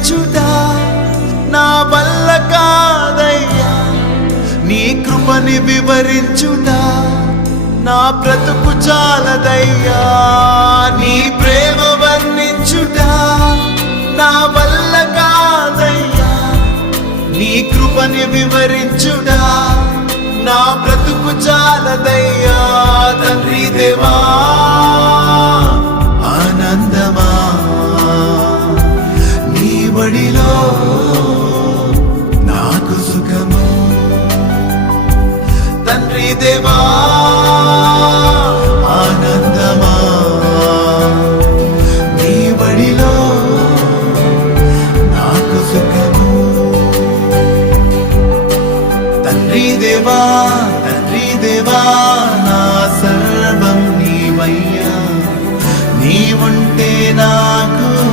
వివరించుట నా వల్ల కాదయ్యా, నీ కృపని వివరించుట నా బ్రతుకు చాలదయ్యా, నీ ప్రేమ వర్ణించుట నా వల్ల కాదయ్యా, నీ కృపని వివరించుట నా బ్రతుకు చాలదయ్యా. తండ్రి దేవా